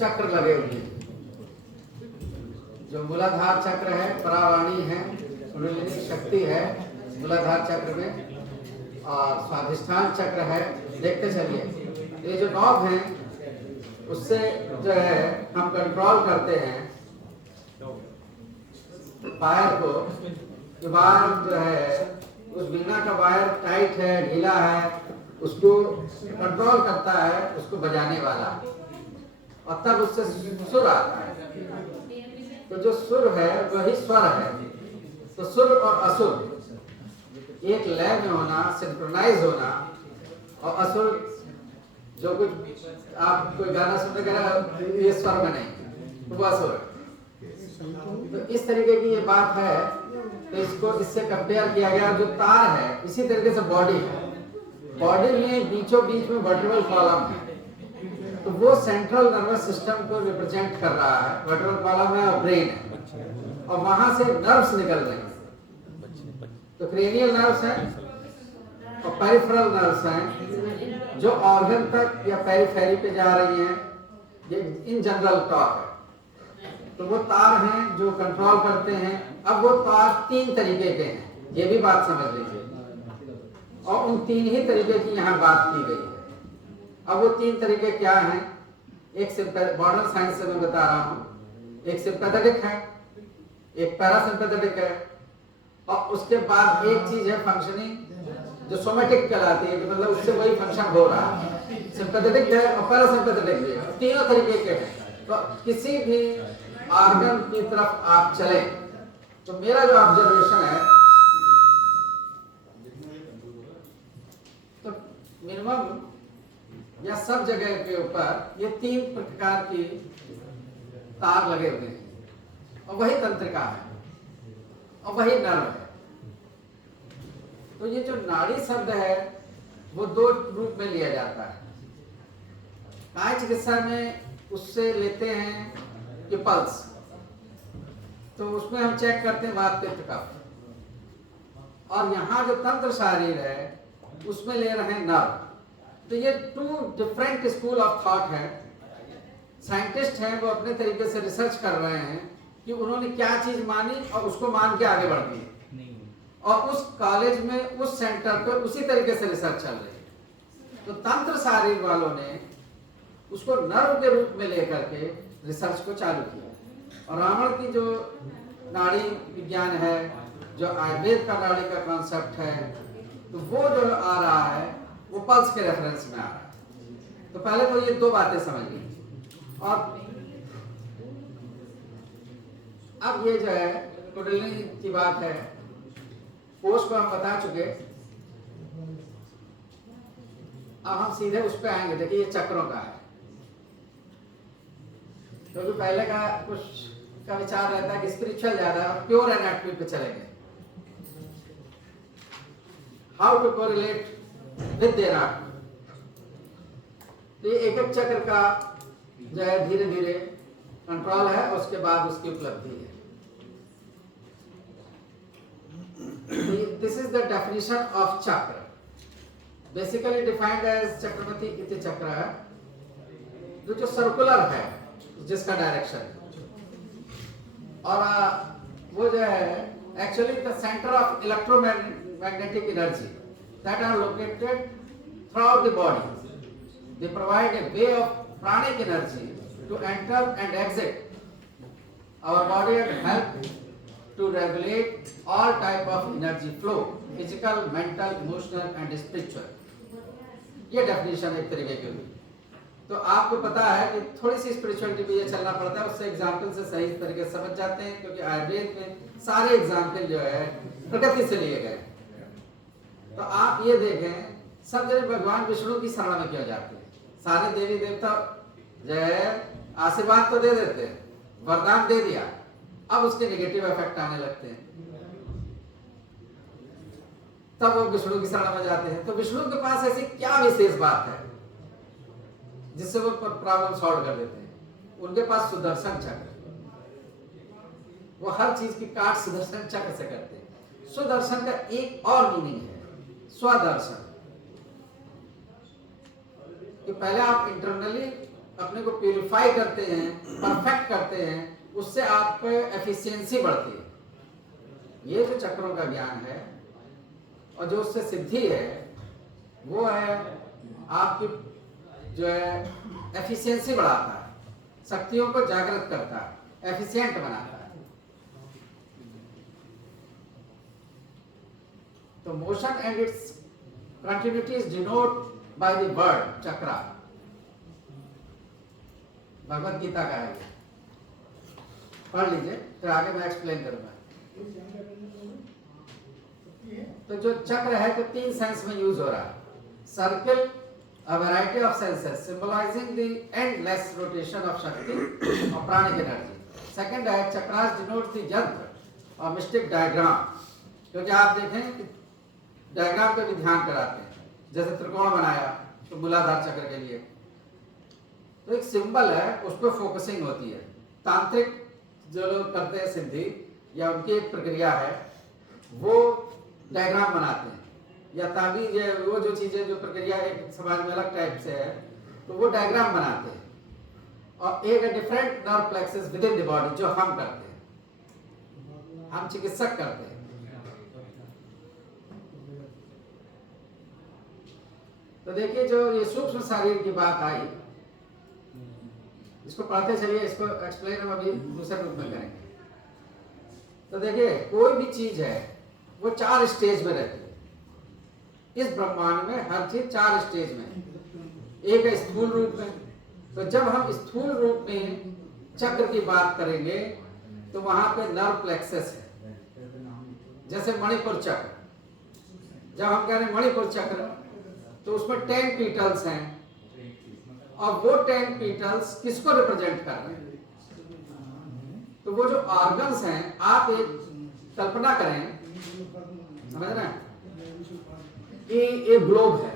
चक्र लगे हुए हैं। जो मूलाधार चक्र है, परावाणी है, कुंडलिनी शक्ति है मूलाधार चक्र में, और स्वाधिष्ठान चक्र है। देखते चलिए, ये जो नॉब है उससे जो है हम कंट्रोल करते हैं वायर को। वायर जो है, उस वीणा का वायर टाइट है, ढीला है, उसको कंट्रोल करता है उसको बजाने वाला, और तब उससे सुर आता है। तो जो सुर है वही स्वर है। तो सुर और असुर एक लय में होना, सिंक्रोनाइज होना, और असुर जो कुछ आप कोई गाना सुनने का ये स्वर में नहीं, वो असुर है। तो इस तरीके की ये बात है। तो इसको इससे कंपेयर किया गया। जो तार है इसी तरीके से बॉडी है, बॉडी में बीचों बीच में वर्टिब्रल कॉलम है, तो वो सेंट्रल नर्वस सिस्टम को रिप्रेजेंट कर रहा है। वर्टिब्रल कॉलम है और ब्रेन है, और वहां से नर्व्स निकल रहे हैं। तो क्रेनियल नर्व्स हैं और पेरिफेरल नर्व्स हैं जो ऑर्गन तक या पेरिफेरी पे जा रही हैं। ये इन जनरल टॉक है। तो वो तार हैं जो कंट्रोल करते हैं। अब वो तार 3 तरीके के हैं, ये भी बात समझ लीजिए, और उन 3 ही तरीके की यहाँ बात की गई है। अब वो 3 तरीके क्या हैं? एक मॉडर्न साइंस से मैं बता रहा हूँ। एक सिंपैथेटिक है, एक पैरासिम्पैथेटिक है, और उसके बाद एक चीज है फंक्शनिंग जो सोमेटिक कहलाती है, कि मतलब उससे वही फंक्शन हो रहा है। सिंपैथेटिक है और पैरासिम्पैथेटिक भी है, तीनों तरीके के हैं। तो किसी भी ऑर्गन की तरफ आप चले, तो मेरा जो ऑब्जर्वेशन है, तो मिनिमम या सब जगह के ऊपर ये 3 प्रकार की तार लगे हुए हैं, और वही तंत्रिका है और वही नर्व है। तो ये जो नाड़ी शब्द है वो 2 रूप में लिया जाता है। काय चिकित्सा में उससे लेते हैं कि पल्स, तो उसमें हम चेक करते हैं वात पित्त का, और यहाँ जो तंत्र शरीर है उसमें ले रहे हैं नर्व। तो ये 2 डिफरेंट स्कूल ऑफ थॉट है। साइंटिस्ट हैं वो अपने तरीके से रिसर्च कर रहे हैं कि उन्होंने क्या चीज मानी और उसको मान के आगे बढ़ गए, और उस कॉलेज में उस सेंटर पे उसी तरीके से रिसर्च चल रही है। तो तंत्र शरीर वालों ने उसको नर्व के रूप में लेकर के रिसर्च को चालू किया। और रावण की जो नाड़ी विज्ञान है, जो आयुर्वेद का नाड़ी का कॉन्सेप्ट है, तो वो जो आ रहा है वो पल्स के रेफरेंस में आ रहा है। तो पहले तो ये 2 बातें समझ ली। और अब ये जो है कुंडलिनी की बात है, कोष को हम बता चुके। अब हम सीधे उस पे आएंगे। देखिए ये चक्रों का है, क्योंकि पहले का कुछ का विचार रहता है कि स्पिरिचुअल ज्यादा है, और प्योर एनाटॉमी पे चलेंगे। How to correlate with the anatomy. तो ये एक चक्र का जो है धीरे धीरे कंट्रोल है, और उसके बाद उसकी उपलब्धि है। This is the definition of चक्र, बेसिकली डिफाइंड एज चक्रवती इति चक्र, जो सर्कुलर है जिसका डायरेक्शन, और वो जो है actually the centre of electromagnetic energy that are located throughout the body. They provide a way of pranic energy to enter and exit our body and help to regulate all type of energy flow, physical, mental, emotional and spiritual. ये definition एक तरीके की हुई। तो आपको पता है कि थोड़ी सी स्पिरिचुअलिटी पे ये चलना पड़ता है, उससे एग्जाम्पल से सही तरीके से समझ जाते हैं, क्योंकि आयुर्वेद में सारे एग्जाम्पल जो है प्रकृति से लिए गए। तो आप ये देखें, सब जगह भगवान विष्णु की शरण में क्यों जाते हैं? सारे देवी देवता जो है आशीर्वाद तो दे देते हैं, वरदान दे दिया, अब उसके नेगेटिव इफेक्ट आने लगते हैं, तब वो विष्णु की शरण में जाते हैं। तो विष्णु के पास ऐसी क्या विशेष बात है जिससे वो प्रॉब्लम सॉल्व कर देते हैं? उनके पास सुदर्शन चक्र, वो हर चीज की काट सुदर्शन चक्र से करते हैं। सुदर्शन का एक और मीनिंग है स्वदर्शन, कि पहले आप इंटरनली अपने को प्यूरिफाई करते हैं, परफेक्ट करते हैं, उससे आप एफिशिएंसी बढ़ती है। ये जो चक्रों का ज्ञान है और जो उससे सिद्धि है वो है आपकी जो है एफिशिएंसी बढ़ाता है, शक्तियों को जागृत करता है, एफिशिएंट बनाता है। तो motion and its continuity is denote by the word chakra. Bhagavad Gita का है, पढ़ लीजिए, फिर आगे मैं एक्सप्लेन करूंगा। तो जो चक्र है तो 3 सेंस में यूज हो रहा है। Circle, a variety of senses symbolizing the endless rotation of Shakti or pranic energy. Second है चक्रास denote the यंत्र और मिस्टिक डायग्राम, क्योंकि आप देखें कि डायग्राम पे भी ध्यान कराते हैं। जैसे त्रिकोण बनाया तो मूलाधार चक्र के लिए तो एक सिंबल है, उस पर फोकसिंग होती है। तांत्रिक जो लोग करते हैं सिद्धि या उनकी एक प्रक्रिया है, वो डायग्राम बनाते हैं या ताबीज है, वो जो चीजें जो प्रक्रिया एक समाज में अलग टाइप से है तो वो डायग्राम बनाते हैं। और एक different nerve plexuses within the body जो हम करते हैं, हम चिकित्सक करते हैं। तो देखिए जो ये सूक्ष्म शरीर की बात आई, इसको पढ़ते चलिए, इसको एक्सप्लेन हम अभी दूसरे रूप में करेंगे। तो देखिए कोई भी चीज है वो 4 स्टेज में रहती है। इस ब्रह्मांड में हर चीज 4 स्टेज में। एक है स्थूल रूप में, तो जब हम स्थूल रूप में चक्र की बात करेंगे तो वहां पे नर्व प्लेक्सस है। जैसे मणिपुर चक्र, जब हम कह रहे हैं मणिपुर चक्र तो उसमें 10 पीटल्स हैं और वो 10 पीटल्स किसको रिप्रेजेंट कर रहे हैं? तो वो जो ऑर्गन्स हैं, आप एक कल्पना करें, समझ रहे हैं कि एक ग्लोब है,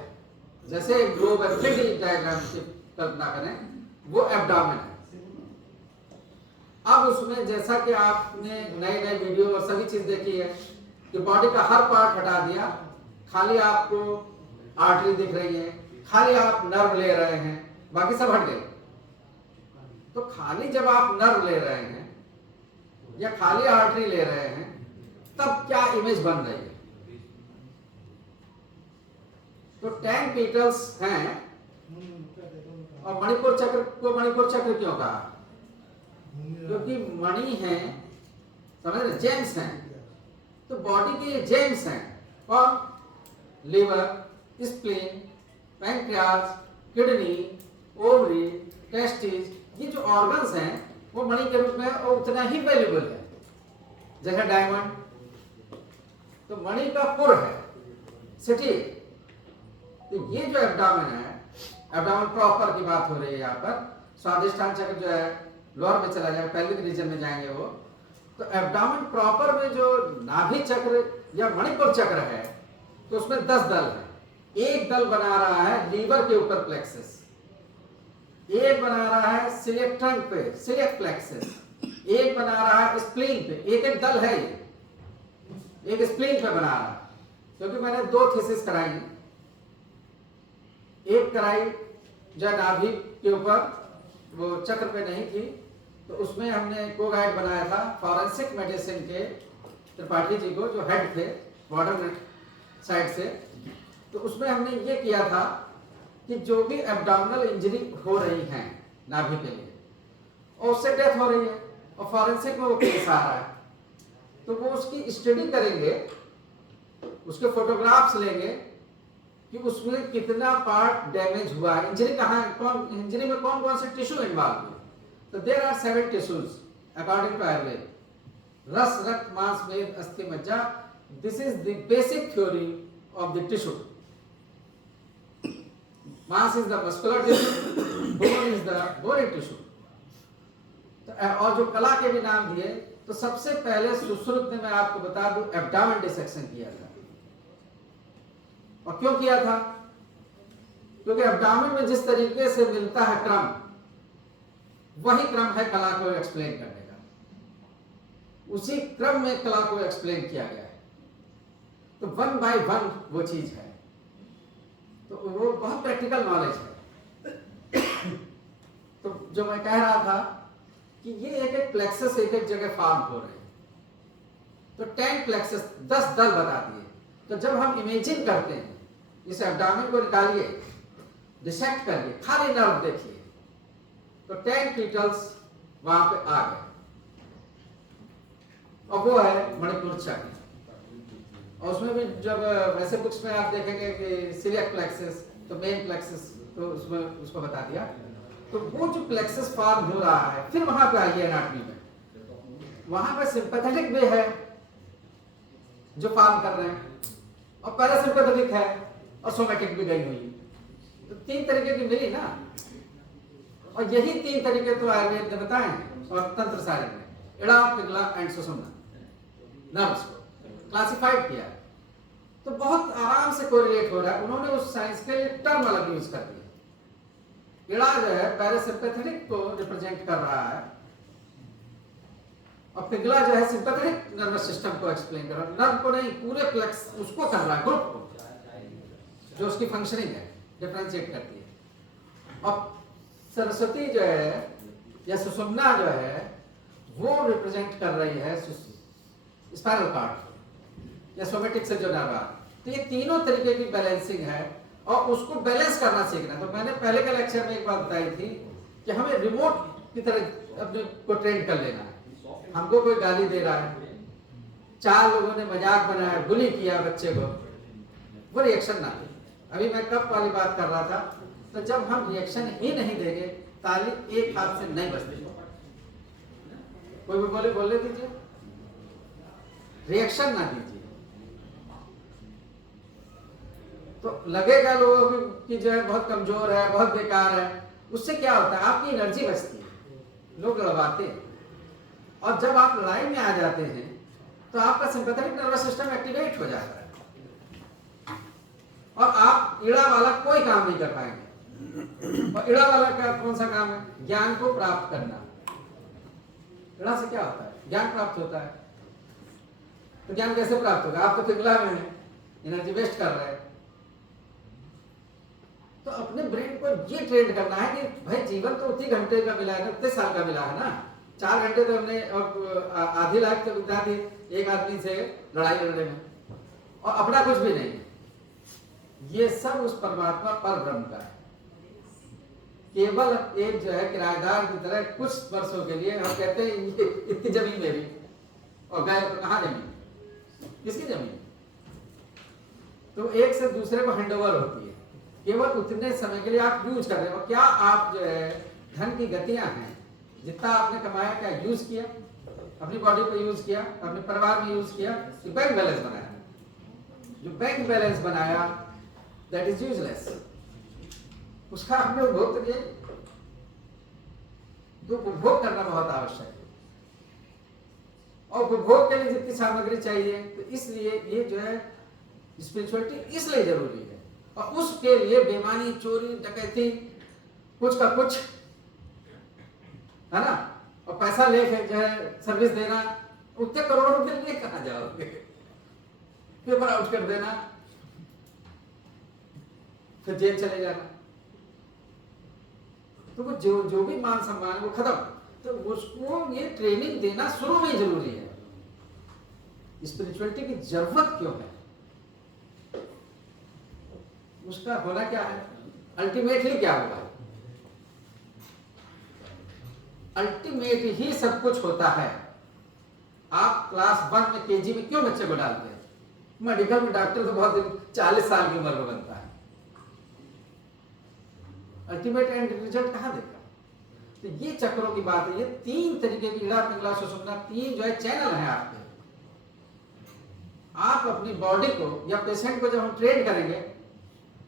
जैसे एक ग्लोब है, 3D डायग्राम की कल्पना करें, वो एब्डोमेन है। अब उसमें जैसा कि आपने नए नए वीडियो और सभी चीज देखी है कि बॉडी का हर पार्ट हटा दिया, खाली आपको आर्टरी दिख रही है, खाली आप नर्व ले रहे हैं, बाकी सब हट गए। तो खाली जब आप नर्व ले रहे हैं या खाली आर्टरी ले रहे हैं, तब क्या इमेज बन रही है? तो 10 पीटल्स हैं। और मणिपुर चक्र को मणिपुर चक्र क्यों कहा? क्योंकि मणि है, समझ रहे, जेम्स हैं। तो बॉडी के ये जेम्स हैं, कौन? Liver, spleen, pancreas, kidney, ovary, testis, ये जो ऑर्गन्स हैं वो मणि के रूप में और उतना ही वैल्यूबल है जैसे डायमंड। तो मणि का पुर है सिटी। तो ये जो एब्डोमेन है, एब्डोमेन प्रॉपर की बात हो रही है यहाँ पर। स्वादिष्टान चक्र जो है लोअर में चला जाए, पेल्विक रीजन में जाएंगे वो। तो एब्डोमेन प्रॉपर में जो नाभि चक्र या मणिपुर चक्र है तो उसमें 10 दल है। एक दल बना रहा है लीवर के ऊपर प्लेक्सस, एक बना रहा है सिलियक ट्रंक पे, सिलियक प्लेक्सस, एक बना रहा है स्प्लीन पे। एक एक दल है ये, एक स्प्लीन पे बना रहा है। क्योंकि मैंने 2 थीसिस कराई, एक कराई जो नाभि के ऊपर, वो चक्र पे नहीं थी, तो उसमें हमने को गाइड बनाया था फॉरेंसिक मेडिसिन के त्रिपाठी जी को, जो हेड थे बॉर्डर साइड से। तो उसमें हमने ये किया था कि जो भी एब्डोमिनल इंजरी हो रही है नाभि के लिए और उससे डेथ हो रही है और फॉरेंसिक में वो केस आ रहा है, तो वो उसकी स्टडी करेंगे, उसके फोटोग्राफ्स लेंगे कि उसमें कितना पार्ट डैमेज हुआ है, इंजरी कहाँ है, कौन इंजरी में कौन कौन से टिश्यू इन्वॉल्व हुए। तो there are 7 tissues according to Ayurveda: rasa, rakta, mamsa, meda, asthi, majja. This is the basic theory of the tissue. Mamsa is the muscular tissue, bone is the bony tissue. और जो कला के भी नाम दिए, तो सबसे पहले सुश्रुत ने, मैं आपको बता दूं, एब्डोमेन डिसेक्शन किया था। और क्यों किया था? क्योंकि एब्डोमेन में जिस तरीके से मिलता है क्रम, वही क्रम है कला को एक्सप्लेन करने का। उसी क्रम में कला को एक्सप्लेन किया गया है। तो 1 by 1 वो चीज है। तो वो बहुत प्रैक्टिकल नॉलेज है। तो जो मैं कह रहा था कि ये एक एक प्लेक्सस एक एक जगह फॉर्म हो रहे हैं, तो 10 प्लेक्सस 10 दल बता दिए। तो जब हम इमेजिन करते हैं, इस एब्डोमेन को निकालिए, डिसेक्ट करिए, खाली नर्व देखिए, तो 10 कीटल्स वहां पे आ गए, और वो है मणिपुर चक्र। और उसमें भी जब वैसे बुक्स में आप देखेंगे कि सिलियक प्लेक्सस, तो मेन प्लेक्सस, तो उसमें उसको बता दिया। तो वो जो प्लेक्सस फॉर्म हो रहा है, फिर वहां पे आइए एनाटॉमी में, वहां पे सिंपैथेटिक वे है जो फॉर्म कर रहे हैं, और पैरासिम्पैथेटिक है, और सोमैटिक भी गई हुई है। तो 3 तरीके की मिली ना, और यही 3 तरीके तो आयुर्वेद ने बताए हैं और तंत्र सारे में, इड़ा, पिघला एंड सुषुम्ना नर्व्स को क्लासिफाइड किया। तो बहुत आराम से कोरिलेट हो रहा है। उन्होंने उस साइंस के लिए टर्म अलग यूज कर दिया। इड़ा जो है पैरासिम्पैथेटिक को रिप्रेजेंट कर रहा है, और पिघला जो है सिंपैथेटिक नर्वस सिस्टम को एक्सप्लेन कर रहा है, नर्व को नहीं, पूरे प्लेक्स उसको कर रहा है, ग्रुप को, जो उसकी फंक्शनिंग है डिफरेंशिएट करती है। और सरस्वती जो है या सुषुम्ना जो है वो रिप्रेजेंट कर रही है स्पाइनल कॉर्ड या सोमैटिक से जो नर्व। तो ये तीनों तरीके की बैलेंसिंग है, और उसको बैलेंस करना सीखना। तो मैंने पहले के लेक्चर में एक बात बताई थी कि हमें रिमोट की तरह अपने को ट्रेन कर लेना है। हमको कोई गाली दे रहा है, 4 लोगों ने मजाक बनाया, बुली किया बच्चे को, वो रिएक्शन ना दे। अभी मैं कप वाली बात कर रहा था, तो जब हम रिएक्शन ही नहीं देंगे, ताली एक हाथ से नहीं बजती। कोई भी बोले बोलने दीजिए, रिएक्शन ना दीजिए, तो लगेगा लोगों को कि जो है बहुत कमजोर है, बहुत बेकार है। उससे क्या होता है, आपकी एनर्जी बचती है, लोग लड़वाते हैं। और जब आप लड़ाई में आ जाते हैं तो आपका सिंपैथेटिक नर्वस सिस्टम एक्टिवेट हो जाता है, और आप इड़ा वाला कोई काम नहीं कर पाएंगे। और इड़ा वाला का कौन सा काम है? ज्ञान को प्राप्त करना। इड़ा से क्या होता है? ज्ञान प्राप्त होता है। तो ज्ञान कैसे प्राप्त होगा? आप तो पिघला में हैं, एनर्जी वेस्ट कर रहे हैं। तो अपने ब्रेन को ये ट्रेन करना है कि भाई जीवन तो उतने घंटे का मिला है ना, उतने साल का मिला है ना, 4 घंटे तो हमने आधी लाख तो बिता दी एक आदमी से लड़ाई लड़ने में, और अपना कुछ भी नहीं। ये सब उस परमात्मा पर ब्रह्म का है। केवल एक जो है किराएदार की तरह कुछ वर्षों के लिए हम कहते हैं इतनी जमीन मेरी, और गए तो कहाँ जमीन, किसकी जमीन? तो एक से दूसरे को हैंडओवर होती है, केवल उतने समय के लिए आप यूज कर रहे हो। क्या आप जो है धन की गतियां हैं, जितना आपने कमाया क्या यूज किया? अपनी बॉडी पे यूज किया, अपने परिवार में यूज किया, तो बैंक बैलेंस बनाया। जो बैंक बैलेंस बनाया दैट इज यूजलेस, उसका हमने उपभोग करिए। तो उपभोग करना बहुत आवश्यक है, और उपभोग के लिए जितनी सामग्री चाहिए, तो इसलिए ये जो है स्पिरिचुअलिटी इसलिए जरूरी है। और उसके लिए बेईमानी, चोरी, डकैती, कुछ का कुछ, है ना, और पैसा लेके जो है सर्विस देना, उतने करोड़ों रुपए लिए कहाँ जाओगे? पेपर आउट कर देना, फिर जेल चले जाना, तो वो जो भी मान सम्मान है वो खत्म। तो उसको ये ट्रेनिंग देना शुरू में जरूरी है। स्पिरिचुअलिटी की जरूरत क्यों है? उसका होना क्या है? अल्टीमेटली क्या होगा? अल्टीमेट ही सब कुछ होता है। आप क्लास 1 में, केजी में क्यों बच्चे को डालते हैं? मेडिकल में डॉक्टर तो बहुत 40 साल की उम्र में बनता है। अल्टीमेट एंड रिजल्ट कहां देगा? तो ये चक्रों की बात है। ये 3 तरीके की इड़ा, पिघला, सुषुम्ना, 3 जो है चैनल है आपके। आप अपनी बॉडी को या पेशेंट को जब हम ट्रेन करेंगे,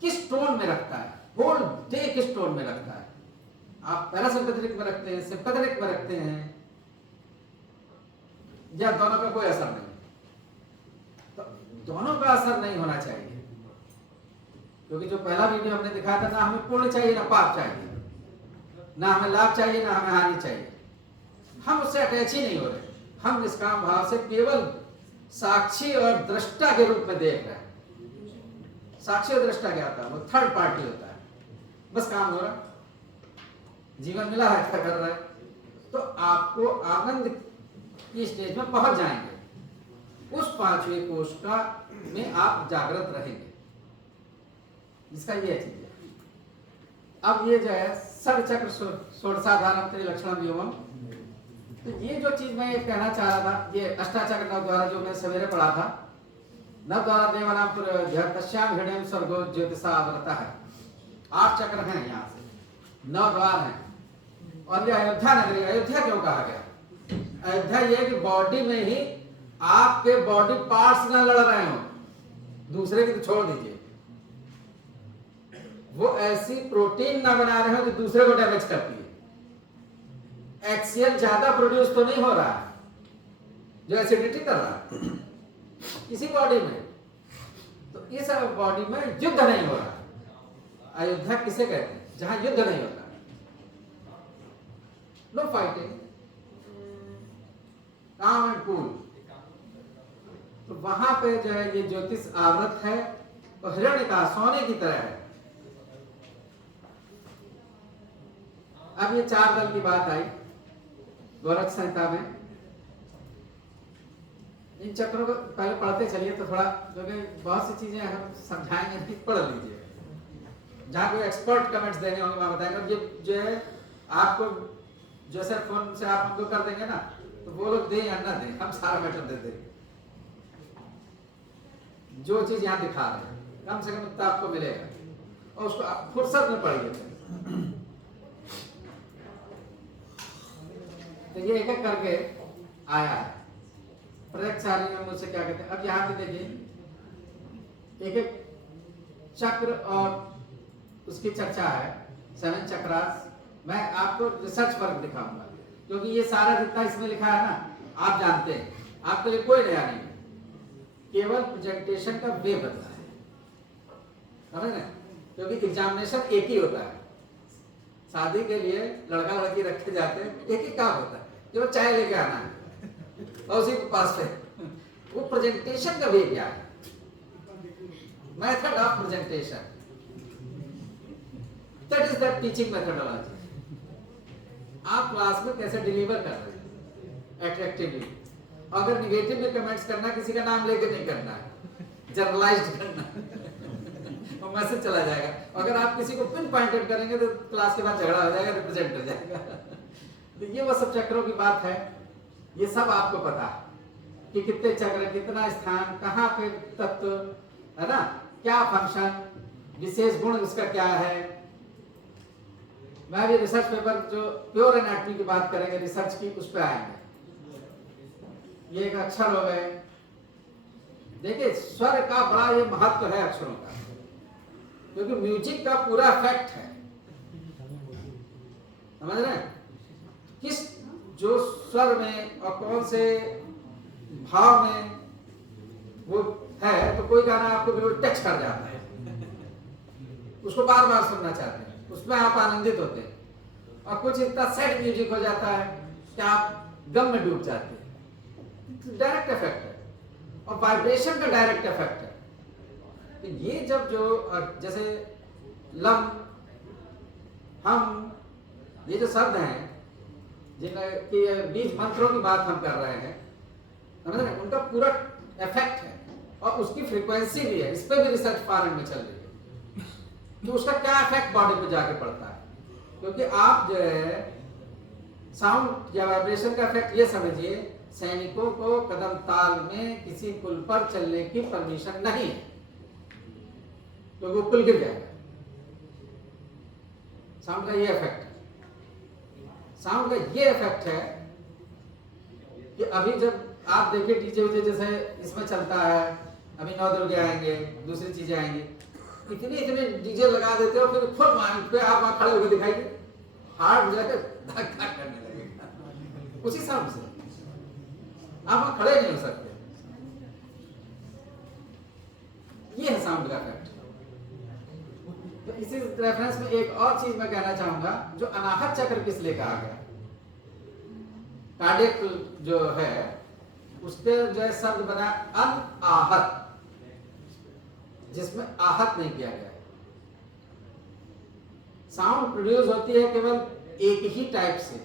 किस टोन में रखता है, होल डे किस टोन में रखता है, आप पैरासिम्पैथेटिक में रखते हैं, सिंपैथेटिक में रखते हैं, या दोनों का कोई असर नहीं? तो दोनों का असर नहीं होना चाहिए, क्योंकि जो पहला वीडियो हमने दिखाया था, ना हमें पुण्य चाहिए ना पाप चाहिए, ना हमें लाभ चाहिए ना हमें हानि चाहिए। हम उससे अटैच ही नहीं हो रहे। हम निष्काम भाव से केवल साक्षी और दृष्टा के रूप में देख रहे हैं। साक्षी और दृष्टा क्या होता है? वो थर्ड पार्टी होता है, बस काम हो रहा। जीवन मिला है, अच्छा कर रहे हैं, तो आपको आनंद की स्टेज में पहुंच जाएंगे। उस पांचवें कोश का में आप जागृत रहेंगे, इसका ये चीज है। अब ये जो है षड चक्र षोडशाधारम त्रिलक्षणम व्योमम, तो ये जो चीज मैं ये कहना चाह रहा था, ये अष्टाचक्र नव द्वारा जो मैं सवेरे पढ़ा था, नव द्वारा देवानाम तस्याम हृदय स्वर्गो ज्योतिषा आवृता है। 8 चक्र हैं, यहाँ से 9 द्वार हैं। और ये अयोध्या नगरी, अयोध्या क्यों कहा गया? अयोध्या ये कि बॉडी में ही आपके बॉडी पार्ट्स ना लड़ रहे हो, दूसरे की तो छोड़ दीजिए, वो ऐसी प्रोटीन ना बना रहे हो जो दूसरे को डैमेज करती है। एक्सीएल ज्यादा प्रोड्यूस तो नहीं हो रहा है जो एसिडिटी कर रहा है इसी बॉडी में, तो इस बॉडी में युद्ध नहीं हो रहा। अयोध्या किसे कहते हैं? जहां युद्ध नहीं होता, नो फाइटिंग, काम एंड कूल। तो वहां पे जो है ये ज्योतिष आवृत है, तो हिरण्य का सोने की तरह है। अब ये 4 दल की बात आई गोरख संहिता में। इन चक्रों को पहले पढ़ते चलिए तो थोड़ा, क्योंकि बहुत सी चीजें हम समझाएंगे नहीं, पढ़ लीजिए। जहां कोई एक्सपर्ट कमेंट्स देने होंगे मैं बताएंगे। ये जो है आपको जैसे फोन से आप हमको कर देंगे ना, तो वो लोग दें या ना दें, हम सारा मैटर दे देंगे। जो चीज यहाँ दिखा रहे हैं कम से कम इतना आपको मिलेगा, और उसको आप फुर्सत में पढ़िए। तो ये एक एक करके आया है। प्रत्यक्षारी में मुझसे क्या कहते हैं, अब यहाँ पे देखिए एक एक चक्र और उसकी चर्चा है, 7 चक्रास। मैं आपको रिसर्च वर्क दिखाऊंगा, क्योंकि ये सारा जितना इसमें लिखा है ना आप जानते हैं, आपके लिए कोई नया नहीं, केवल प्रेजेंटेशन का वे बदला है, समझ रहे? क्योंकि एग्जामिनेशन एक ही होता है। शादी के लिए लड़का लड़की रखे जाते हैं, एक ही काम होता है, जो चाय लेके आना है और उसी के पास पे वो प्रेजेंटेशन का वे क्या है, method of presentation, that is the teaching methodology. आप क्लास में कैसे डिलीवर कर रहे हैं एट्रैक्टिवली। अगर निगेटिव में कमेंट्स करना, किसी का नाम लेके नहीं करना है, जनरलाइज्ड करना वो मैसेज चला जाएगा। अगर आप किसी को पिन पॉइंटेड करेंगे तो क्लास के बाद झगड़ा हो जाएगा, रिप्रेजेंट हो जाएगा। तो ये वो सब चक्रों की बात है, ये सब आपको पता है कि कितने चक्र, कितना स्थान, कहाँ पे तत्व है ना, क्या फंक्शन, विशेष गुण उसका क्या है। मैं भी रिसर्च पेपर जो प्योर एनाटॉमी की बात करेंगे रिसर्च की, उस पर आएंगे। ये एक अक्षर हो गए, देखिए स्वर का बड़ा ये महत्व है अक्षरों का, क्योंकि म्यूजिक का पूरा इफेक्ट है, समझ रहे हैं? किस जो स्वर में और कौन से भाव में वो है, तो कोई गाना आपको बिल्कुल टच कर जाता है, उसको बार बार सुनना चाहते हैं, उसमें आप आनंदित होते हैं। और कुछ इतना सैड म्यूजिक हो जाता है कि आप गम में डूब जाते हैं। डायरेक्ट इफेक्ट है, और वाइब्रेशन का डायरेक्ट इफेक्ट है। तो ये जब जो जैसे लम, हम, ये जो शब्द हैं जिनकी बीज मंत्रों की बात हम कर रहे हैं, समझ रहे हैं? उनका पूरा इफेक्ट है और उसकी फ्रीक्वेंसी भी है, इस पर भी रिसर्च फॉरन में चल रही है कि उसका क्या इफेक्ट बॉडी पे जाके पड़ता है। क्योंकि आप जो है साउंड या वाइब्रेशन का इफेक्ट ये समझिए, सैनिकों को कदम ताल में किसी पुल पर चलने की परमिशन नहीं है, तो वो पुल गिर जाएगा। साउंड का ये इफेक्ट है, साउंड का ये इफेक्ट है कि अभी जब आप देखिए डीजे वीजे जैसे इसमें चलता है, अभी 9 दुर्गे आएंगे, दूसरी चीजें आएंगी, इतने डीजे लगा देते हो, फिर फुल माइंड पे आप वहां खड़े होकर दिखाइए, हार्ट जो है धक्का करने लगेगा उसी साउंड से, आप वहां खड़े नहीं हो सकते। ये है साउंड का इफेक्ट। तो इसी रेफरेंस में एक और चीज मैं कहना चाहूंगा, जो अनाहत चक्र किस लिए कहा गया, कार्डियक जो है उसपे जो है शब्द बना अनाहत, जिसमें आहत नहीं किया गया। साउंड प्रोड्यूस होती है केवल एक ही टाइप से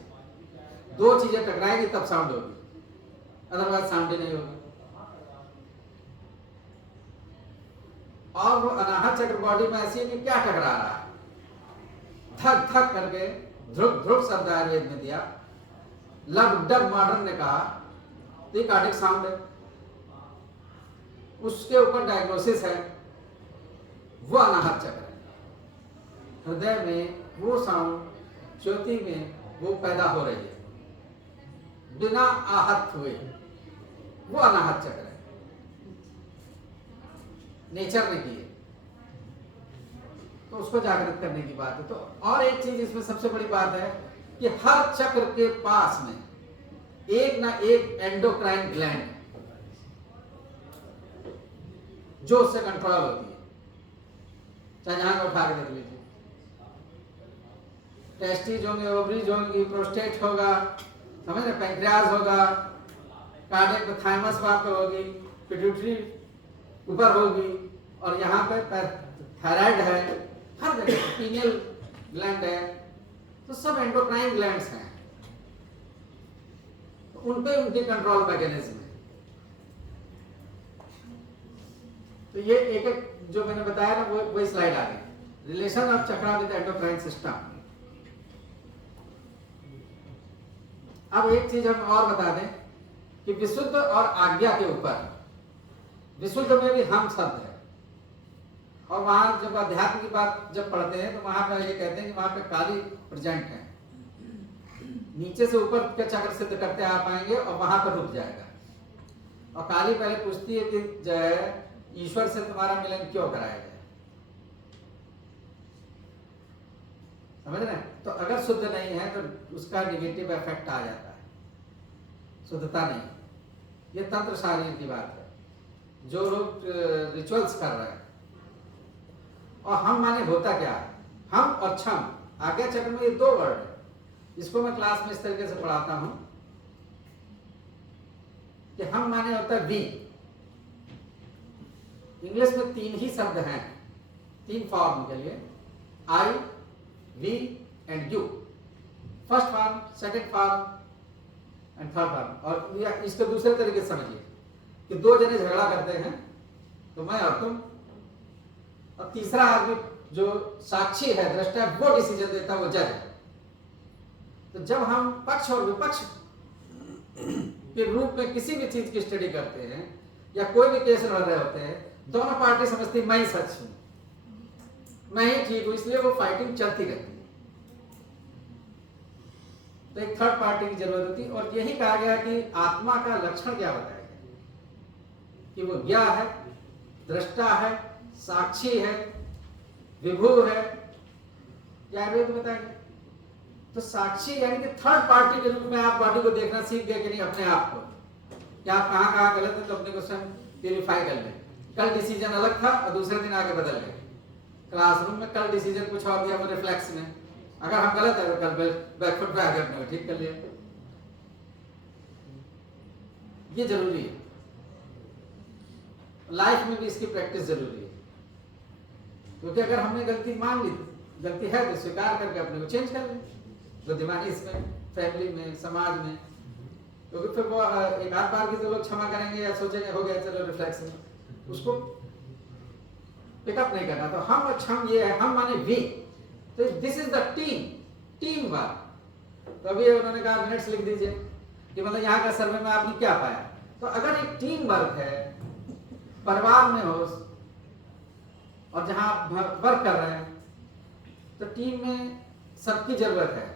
दो चीजें टकराएगी तब साउंड होगी, अदरवाइज साउंड ही नहीं होगी। और वो अनाहत चक्र बॉडी में ऐसी है कि क्या टकरा रहा है, धक धक करके, ध्रुव ध्रुव शब्द आयुर्वेद में दिया, लब डब मॉडर्न ने कहा, तो ये कार्डिक साउंड है, उसके ऊपर डायग्नोसिस है, वो अनाहत चक्र है। हृदय में वो साउंड, ज्योति में वो पैदा हो रही है बिना आहत हुए, वो अनाहत चक्र है, नेचर ने की है, तो उसको जागृत करने की बात है। तो और एक चीज इसमें सबसे बड़ी बात है कि हर चक्र के पास में एक ना एक एंडोक्राइन ग्लैंड है जो उससे कंट्रोल होती है, चाहे जहां का उठा के देख लीजिए, टेस्टिस होंगे, ओवरीज होंगी, प्रोस्टेट होगा, समझ रहे, पैंक्रियाज होगा, कार्डियक थाइमस वहां पे होगी, पिट्यूटरी ऊपर होगी, और यहाँ पे थायराइड है, हर जगह पीनियल ग्लैंड है, तो सब एंडोक्राइन ग्लैंड्स हैं, तो उन पे उनकी कंट्रोल मैकेनिज्म है। तो ये एक एक जो मैंने बताया ना, वो वही स्लाइड आ गई, relation of chakra with endocrine system. अब एक चीज हम और बता दें कि विशुद्ध और आज्ञा के ऊपर, विशुद्ध में भी हम शब्द है, और वहां जब अध्यात्म की बात जब पढ़ते हैं तो वहां पर ये कहते हैं कि वहां पे काली प्रेजेंट है, नीचे से ऊपर के चक्र सिद्ध करते आ पाएंगे और वहां पर रुक जाएगा। और काली पहले पूछती है कि जो है ईश्वर से तुम्हारा मिलन क्यों कराया जाए, समझ रहे हैं? तो अगर शुद्ध नहीं है तो उसका निगेटिव इफेक्ट आ जाता है, शुद्धता नहीं। ये तंत्र शारीर की बात है, जो लोग रिचुअल्स कर रहे हैं। और हम माने होता क्या है, हम और क्षम, आज्ञा चक्र में ये दो वर्ड है, इसको मैं क्लास में इस तरीके से पढ़ाता हूं कि हम माने होता है वी। इंग्लिश में तीन ही शब्द हैं, तीन फॉर्म के लिए, I, V and U, first form, second form and third form. और इसको दूसरे तरीके से समझिए कि दो जने झगड़ा करते हैं, तो मैं और तुम, और तीसरा आदमी जो साक्षी है, दृष्टा है, वो डिसीजन देता है, वो जज है। तो जब हम पक्ष और विपक्ष के रूप में किसी भी चीज की स्टडी करते हैं या कोई भी केस लड़ रहे होते हैं, दोनों पार्टी समझती मैं ही सच हूं, मैं ही ठीक हूं, इसलिए वो फाइटिंग चलती रहती है। तो एक थर्ड पार्टी की जरूरत होती है। और यही कहा गया कि आत्मा का लक्षण क्या बताया गया कि वो ज्ञा है, दृष्टा है, साक्षी है, विभू है, क्या आयुर्वेद बताएंगे। तो साक्षी यानी कि थर्ड पार्टी के रूप में आप बॉडी को देखना सीख गए कि नहीं, अपने आप को, कि आप कहां कहां गलत है, तो अपने को स्वयं प्यूरिफाई कर लें। कल डिसीजन अलग था और दूसरे दिन आगे बदल गए, क्लासरूम में कल डिसीजन कुछ और दिया, वो रिफ्लेक्स में, अगर हम गलत है तो कल बैकफुट पे आगे अपने ठीक कर लिया। ये जरूरी है, लाइफ में भी इसकी प्रैक्टिस जरूरी है, क्योंकि अगर हमने गलती मान ली, गलती है तो स्वीकार करके अपने को चेंज कर लें, बुद्धिमानी इसमें, फैमिली में, समाज में। क्योंकि फिर वो एक आध बार की तो लोग क्षमा करेंगे या सोचेंगे हो गया चलो रिफ्लेक्स में, उसको पिकअप नहीं करना। तो हम और क्षम ये है, हम माने वी, तो this is the team work. तो अभी उन्होंने कहा मिनट्स लिख दीजिए कि मतलब यहाँ का सर्वे में आपने क्या पाया। तो अगर एक टीम वर्क है, परिवार में हो और जहां आप वर्क कर रहे हैं, तो टीम में सबकी जरूरत है।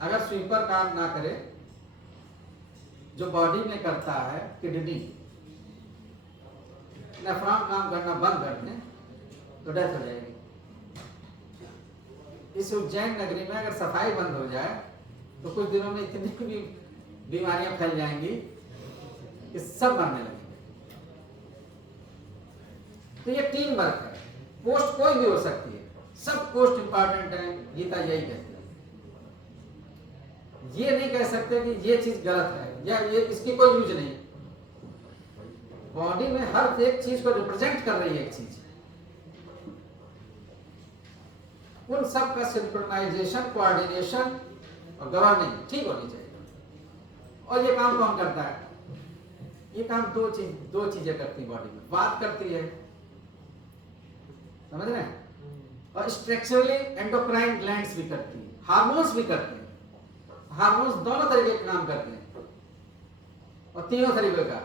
अगर स्वीपर काम ना करे, जो बॉडी में करता है, किडनी, नेफ्रॉन काम करना बंद कर दें तो डेथ हो जाएगी। इस उज्जैन नगरी में अगर सफाई बंद हो जाए तो कुछ दिनों में इतनी भी बीमारियां फैल जाएंगी कि सब मरने लगेंगे। तो ये टीम वर्क है, पोस्ट कोई भी हो सकती है, सब पोस्ट इंपॉर्टेंट है, गीता यही कहती है। ये नहीं कह सकते कि ये चीज गलत है या ये इसकी कोई यूज नहीं। बॉडी में हर एक चीज को रिप्रेजेंट कर रही है एक चीज। उन सब का सिंक्रोनाइजेशन, कोऑर्डिनेशन और गवर्निंग ठीक होनी चाहिए। और ये काम कौन करता है? ये काम दो चीजें करती बॉडी में, बात करती है, समझ रहे हैं, और स्ट्रक्चरली एंडोक्राइन ग्लैंड्स भी करती है, हार्मोन्स भी करते हैं। हार्मोन्स दोनों तरीके के काम करते हैं और तीनों तरीके का।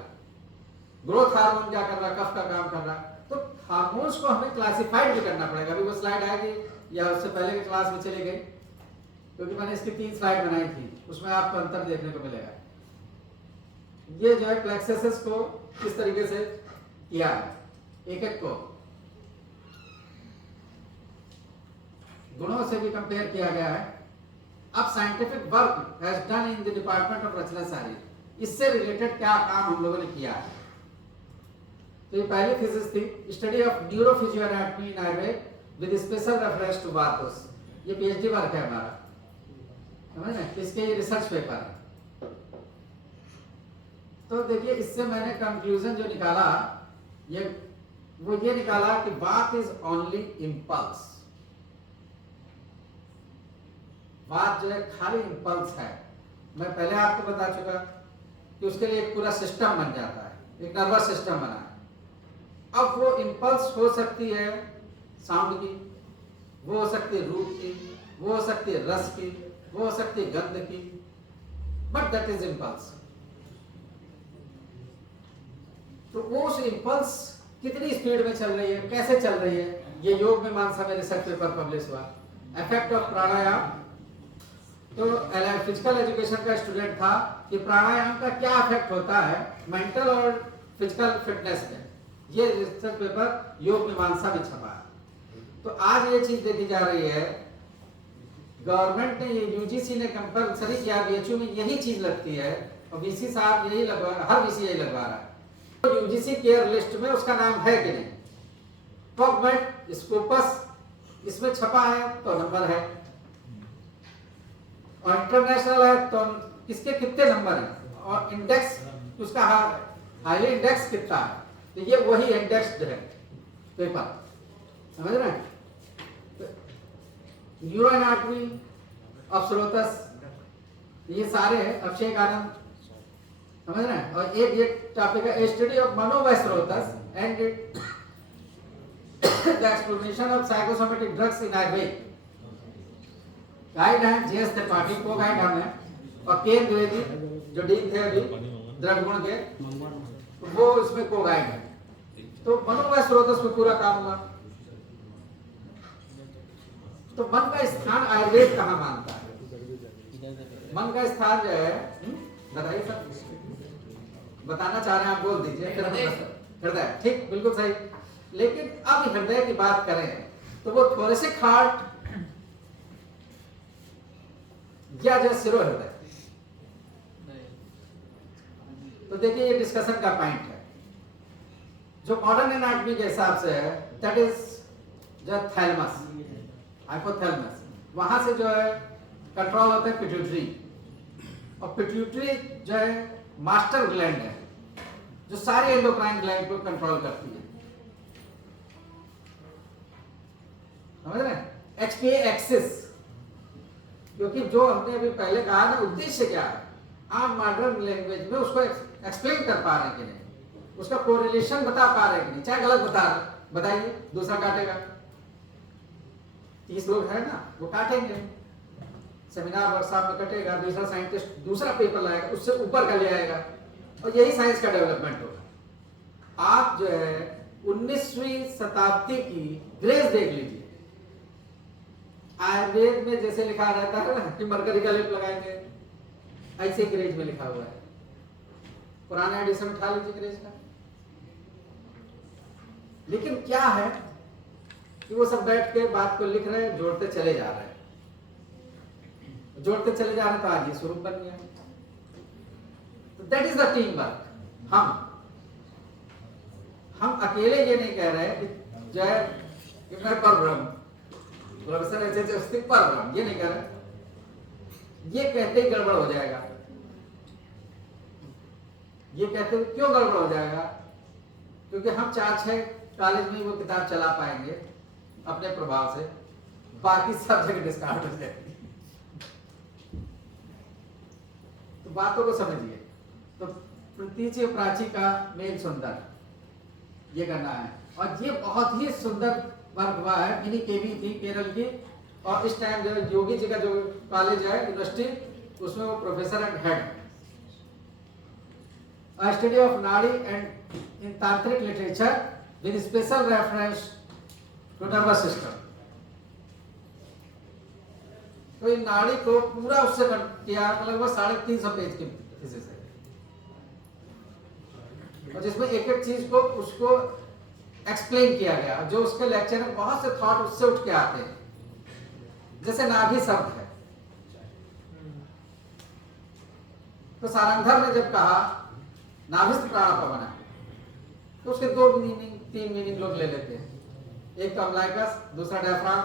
ग्रोथ हार्मोन क्या कर रहा है? कफ का काम कर रहा है। तो हार्मोन्स को हमें क्लासिफाइड भी करना पड़ेगा। अभी वो स्लाइड आएगी या उससे पहले की क्लास में चली गई, क्योंकि मैंने इसकी 3 स्लाइड बनाई थी, उसमें आपको अंतर देखने को मिलेगा। ये जो है प्लेक्सस को किस तरीके से किया है, एक एक को गुणों से भी कंपेयर किया गया है। अब scientific work has done in the department of Rachana सारी, इससे रिलेटेड क्या काम हम लोगों ने किया है। तो ये पहली थीसिस थी, study of neurophysioanatomy in Ayurveda with special reference to बाथोस। ये पीएचडी वर्क है हमारा, समझ रहे हैं, इसके ये रिसर्च पेपर है। तो देखिए इससे मैंने कंक्लूजन जो निकाला, ये निकाला कि बात इज ओनली इम्पल्स। बात जो है खाली इम्पल्स है। मैं पहले आपको बता चुका कि उसके लिए एक पूरा सिस्टम बन जाता है, एक नर्वस सिस्टम बना है। अब वो इम्पल्स हो सकती है साउंड की, वो हो सकती है रूप की, वो हो सकती है रस की, वो हो सकती है गंध की, बट दैट इज इम्पल्स। तो वो उस इम्पल्स कितनी स्पीड में चल रही है, कैसे चल रही है, ये योग में मानसा में रिसर्च पेपर पब्लिश हुआ। इफेक्ट ऑफ प्राणायाम, तो फिजिकल एजुकेशन का स्टूडेंट था कि प्राणायाम का क्या इफेक्ट होता है मेंटल और फिजिकल फिटनेस में। ये रिसर्च पेपर योग मीमांसा में छपा है। तो आज ये चीज देखी जा रही है, गवर्नमेंट ने, ये यूजीसी ने कंपलसरी किया, बीएचयू में यही चीज लगती है और वीसी साहब यही लगवा, हर वीसी यही लगवा रहा है। तो यूजीसी केयर लिस्ट में उसका नाम है कि नहीं, पबमेड, स्कोपस इसमें छपा है तो नंबर है, और इंटरनेशनल है तो किसके कितने नंबर है, और इंडेक्स उसका हाईली इंडेक्स कितना है। तो ये वही इंडेक्स्ड है पेपर, समझ रहे हैं। न्यूरोएनाटमी ऑफ स्रोतस, ये सारे हैं, अभिषेक आनंद, समझ रहे हैं। और एक टॉपिक है स्टडी ऑफ मनोवैस्रोतस and the explanation of psychosomatic drugs in Ayurveda. Guide है जेएस त्रिपाठी को गाइड हम है, और के द्विवेदी जो डीन थे अभी द्रव्य गुण के, वो इसमें को गाइड है। तो मनोवैस्रोतस में पूरा काम हुआ। तो मन का स्थान आयुर्वेद कहाँ मानता है? मन का स्थान जो है, बताइए सर, बताना चाह रहे हैं आप, बोल दीजिए। हृदय, ठीक, बिल्कुल सही। लेकिन अब हृदय की बात करें तो वो थोरेसिक हार्ट या जो सिरो हृदय, तो देखिए ये डिस्कशन का पॉइंट है। जो मॉडर्न एनाटॉमी के हिसाब से है, दैट इज जो थैलेमस, हाइपोथैलेमस, वहां से जो है कंट्रोल होता है पिट्यूटरी, और पिट्यूटरी जो है मास्टर ग्लैंड है जो सारे एंडोक्राइन ग्लैंड को कंट्रोल करती है, समझ रहे हैं। एचपीए एक्सिस, क्योंकि जो हमने अभी पहले कहा ना, उद्देश्य क्या है, आप मॉडर्न लैंग्वेज में उसको एक्सप्लेन कर पा रहे हैं कि नहीं, उसका कोरिलेशन बता पा रहे हैं कि नहीं, चाहे गलत बता रहे, बताइए, दूसरा काटेगा। 30 लोग है ना, वो काटेंगे, सेमिनार वर्कशॉप में कटेगा, दूसरा साइंटिस्ट दूसरा पेपर लाएगा, उससे ऊपर का ले आएगा, और यही साइंस का डेवलपमेंट होगा। आप जो है 19वीं शताब्दी की ग्रेस देख लीजिए, आयुर्वेद में जैसे लिखा रहता है ना कि मरकरी का लेप लगाएंगे, ऐसे ग्रेज में लिखा हुआ है। पुराने एडिशन उठा लीजिए ग्रेज का। लेकिन क्या है कि वो सब बैठ के बात को लिख रहे हैं, जोड़ते चले जा रहे हैं, जोड़ते चले जा रहे हैं, तो आज ये स्वरूप बन गया। तो that is the team work. हम अकेले ये नहीं कह रहे कि जो है कि मैं पर ब्रह्म, प्रोफेसर ऐसे अस्तित्व पर ब्रह्म, ये नहीं कह रहे। ये कहते ही गड़बड़ हो जाएगा। ये कहते हुए क्यों गड़बड़ हो जाएगा? क्योंकि हम 4-6 कॉलेज में वो किताब चला पाएंगे अपने प्रभाव से, बाकी सब जगह डिस्कार्ड हो जाएगी। तो बातों को समझिए। तो प्रतीचि और प्राची का मेल सुंदर, ये करना है। और ये बहुत ही सुंदर वर्क हुआ है। मिनी केवी थी केरल की, और इस टाइम जो योगी जी का जो कॉलेज है यूनिवर्सिटी, उसमें वो professor and head. Study of nadi and in tantric literature with special reference to nervous system. तो इन नाड़ी को पूरा उससे किया, लगभग 350 पेज की थीसिस है, और जिसमें एक एक चीज को उसको एक्सप्लेन किया गया। जो उसके लेक्चर में बहुत से थॉट उससे उठ के आते हैं, जैसे नाभि शब्द है। तो सारंगधर ने जब कहा नाभिस्थ प्राणापवन, तो उसके 2 मीनिंग 3 मीनिंग लोग ले लेते हैं। एक तो अम्लाइकस, दूसरा डायफ्राम,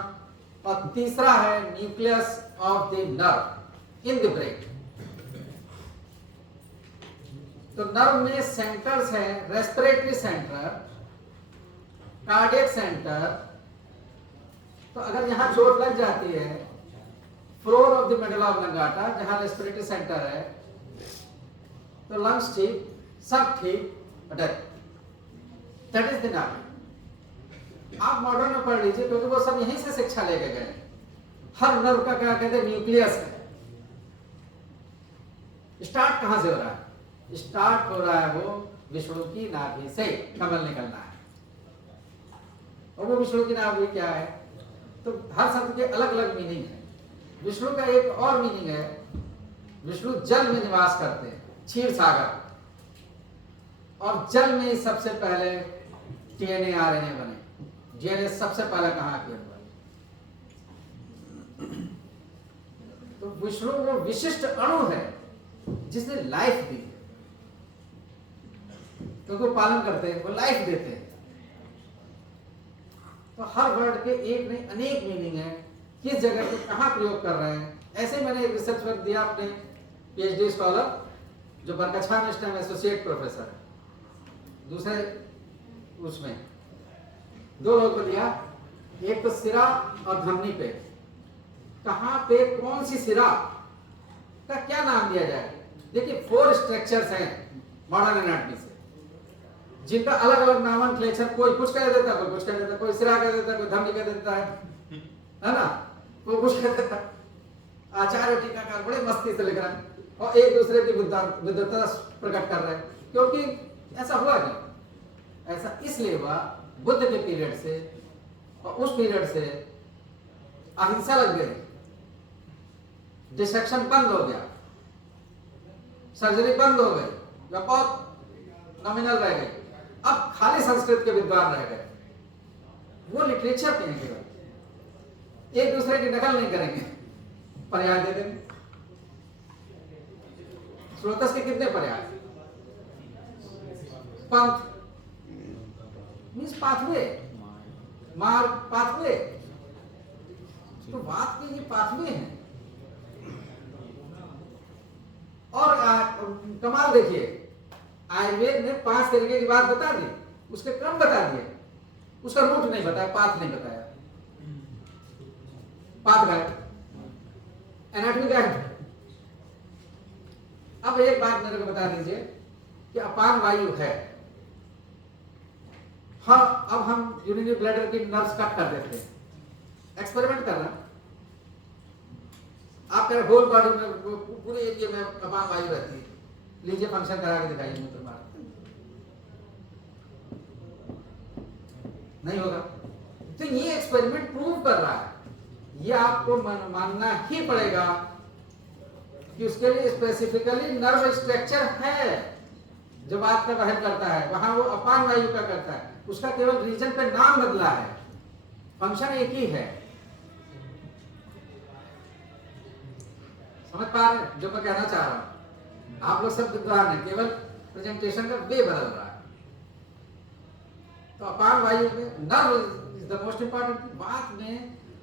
और तीसरा है nucleus of the nerve in the brain. तो नर्व में सेंटर्स हैं, रेस्पिरेटरी सेंटर, कार्डियक सेंटर। तो अगर यहां चोट लग जाती है, floor of the medulla oblongata, जहां रेस्पिरेटरी सेंटर है, तो लंग्स ठीक, सब ठीक, दैट इज द नर्व। आप मॉडर्न में पढ़ लीजिए, क्योंकि वो सब यहीं से शिक्षा लेके गए। हर नर्व का क्या कहते हैं, न्यूक्लियस है। स्टार्ट कहां से हो रहा है? स्टार्ट हो रहा है वो विष्णु की नाभि से, कमल निकलना है। और वो विष्णु की नाभि क्या है? तो हर शब्द के अलग अलग मीनिंग है। विष्णु का एक और मीनिंग है, विष्णु जल में निवास करते हैं, क्षीर सागर। और जल में ही सबसे पहले टीएनए आरएनए बने। डीएनए सबसे पहले कहां किया हुआ? तो विष्णु वो विशिष्ट अणु है जिसने लाइफ दी, क्योंकि वो पालन करते हैं, वो लाइफ देते हैं। तो हर वर्ड के एक नहीं अनेक मीनिंग है, किस जगह पे कहां प्रयोग कर रहे हैं। ऐसे ही मैंने एक रिसर्च वर्क दिया अपने पीएचडी स्कॉलर, जो बरकछा में इस टाइम एसोसिएट प्रोफेसर है, दूसरे उसमें 2 लोगों को दिया। एक तो सिरा और धमनी पे, कहां पे कौन सी सिरा का क्या नाम दिया जाए। देखिए 4 स्ट्रक्चर्स हैं मॉडर्न एनाटॉमी से, जिनका अलग अलग नामनक्लेचर, कोई कुछ कह देता, कोई कुछ कह देता, कोई सिरा कह देता, कोई धमनी कह देता है ना, कोई कुछ कह देता। आचार्य टीकाकार बड़े मस्ती से लिख रहे हैं और एक दूसरे की विद्वता प्रकट कर रहे हैं, क्योंकि ऐसा हुआ नहीं। ऐसा इसलिए हुआ बुद्ध के पीरियड से, और उस पीरियड से अहिंसा लग गई, डिसेक्शन बंद हो गया, सर्जरी बंद हो गई, बहुत नॉमिनल रह गई। अब खाली संस्कृत के विद्वान रह गए, वो लिटरेचर पढ़ेंगे, एक दूसरे की नकल नहीं करेंगे, पर्याय दे देंगे। स्रोतस के कितने पर्याय? पंथ मीन्स पाथवे, मार्ग, पाथवे। तो बात की ये पाथवे है। और कमाल देखिए, आयुर्वेद ने 5 तरीके की बात बता दी, उसके क्रम बता दिए, उसका रूट नहीं बताया, पाथ नहीं बताया। पाथ गायब, एनाटॉमी गायब। अब एक बात मेरे को बता दीजिए कि अपान वायु है, हाँ, अब हम यूरिनरी ब्लैडर की नर्व्स कट कर देते हैं, एक्सपेरिमेंट करना। आपके होल बॉडी में, पूरे एरिया में अपान वायु रहती है, लीजिए फंक्शन करा के दिखाइए, मूत्र मार नहीं होगा। तो ये एक्सपेरिमेंट प्रूव कर रहा है, ये आपको मानना ही पड़ेगा कि उसके लिए स्पेसिफिकली नर्व स्ट्रक्चर है जो बात का वहन करता है, वहां वो अपान वायु का करता है, उसका केवल रीजन पे नाम बदला है, फंक्शन एक ही है। समझ पा रहे हैं जो मैं कहना चाह रहा हूं? आप लोग सब विद्वान हैं, केवल प्रेजेंटेशन का वे बदल रहा है। तो अपान वायु में nerve is the most important बात में।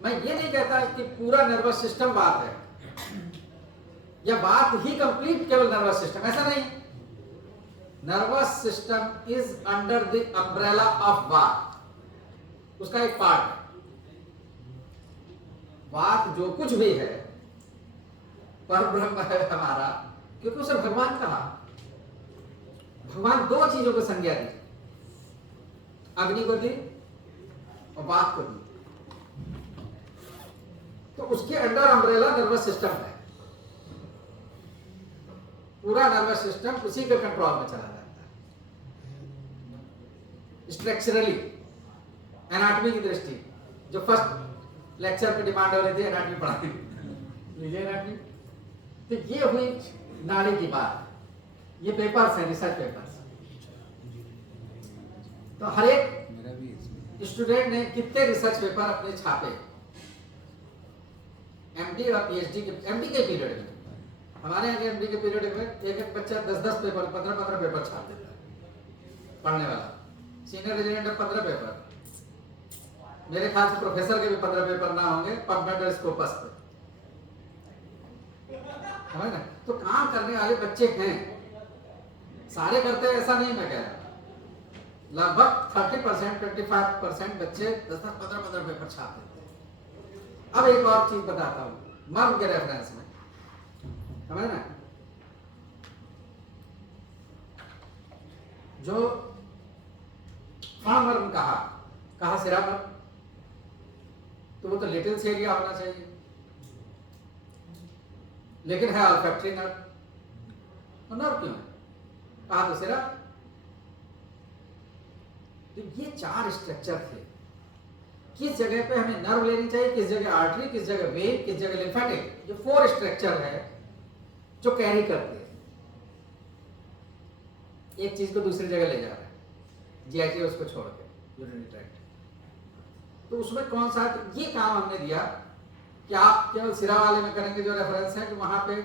मैं ये नहीं कहता कि पूरा नर्वस सिस्टम बात है, या बात ही कंप्लीट केवल नर्वस सिस्टम, ऐसा नहीं। Nervous system is under the umbrella of बात, उसका एक पार्ट है। बात जो कुछ भी है पर ब्रह्म है हमारा, क्योंकि उसे भगवान कहा। भगवान दो चीजों को संज्ञा दी, अग्नि को दी और बात को दी। तो उसके अंडर अम्ब्रेला नर्वस सिस्टम है, पूरा नर्वस सिस्टम उसी के कंट्रोल में चला जाता है। स्ट्रक्चरली, एनाटॉमी की दृष्टि, जो फर्स्ट लेक्चर पे डिमांड हो रही थी एनाटॉमी पढ़ाने, लीजिए एनाटॉमी। तो ये हुई नाड़ी की बात। ये पेपर्स हैं, रिसर्च पेपर्स। तो हर एक स्टूडेंट ने कितने रिसर्च पेपर अपने छापे, एमडी और पीएचडी के, एमडी के पीरियड में। हमारे यहाँ एमडी के पीरियड में एक एक बच्चा 10-10 पेपर, 15-15 पेपर छाप देता है पढ़ने वाला। सीनियर रेजिडेंट 15 पेपर, मेरे ख्याल से प्रोफेसर के भी 15 पेपर ना होंगे पबमेड और स्कोपस पे, समझ ना। तो काम करने वाले बच्चे हैं, सारे करते हैं ऐसा नहीं मैं कह रहा। लगभग 30%, 25% बच्चे 10-15 पेपर छाप देते हैं। अब एक और चीज बताता हूं मर्म के रेफरेंस में, समझ ना। जो मर्म कहा सिरा मर्म, तो वो तो लिटिल से एरिया होना चाहिए, लेकिन है ऑल्फैक्टरी नर्व। तो नर्व क्यों है? कहा तो सिरा। तो ये 4 स्ट्रक्चर थे। किस जगह पे हमें नर्व लेनी चाहिए, किस जगह आर्टरी, किस जगह वेन, किस जगह लिम्फेटिक। जो 4 स्ट्रक्चर है जो कैरी करते हैं, एक चीज को दूसरी जगह ले जा रहा है, जीआईटी उसको छोड़ के यूरिनरी ट्रैक्ट। तो उसमें कौन सा, तो ये काम हमने दिया कि आप केवल सिरा वाले में करेंगे जो रेफरेंस है कि वहां पे